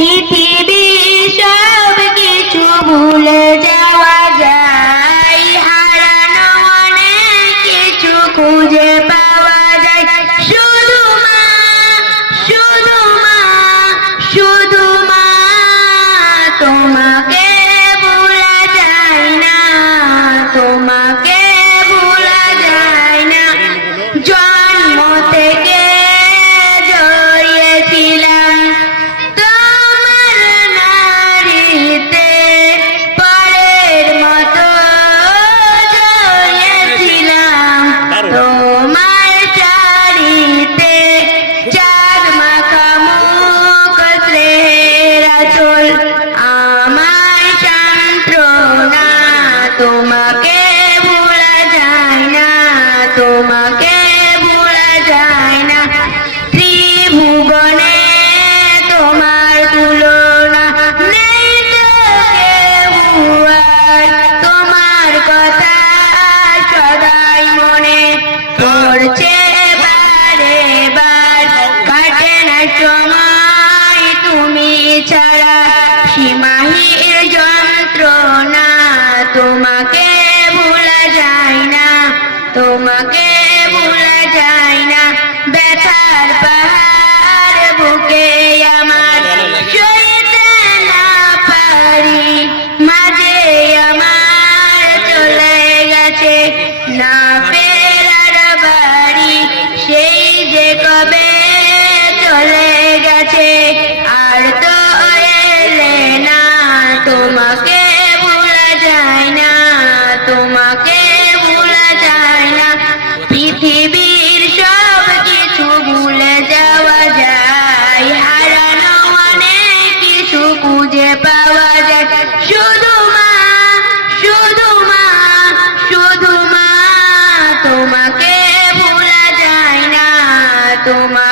পৃথিবী সব কিছু ভুলে যাওয়া যায়। হারানো অনেক কিছু খুঁজে সীমাহীর যন্ত্রণা, তোমাকে ভোলা যায় না, তোমাকে ভোলা যায় না। ব্যথার পাহাড় বুকে আমার সইতে না পারি, মাঝে আমার চলে গেছে, না ফেরার বাড়ি, সেই যে কবে চলে গেছে। তোমার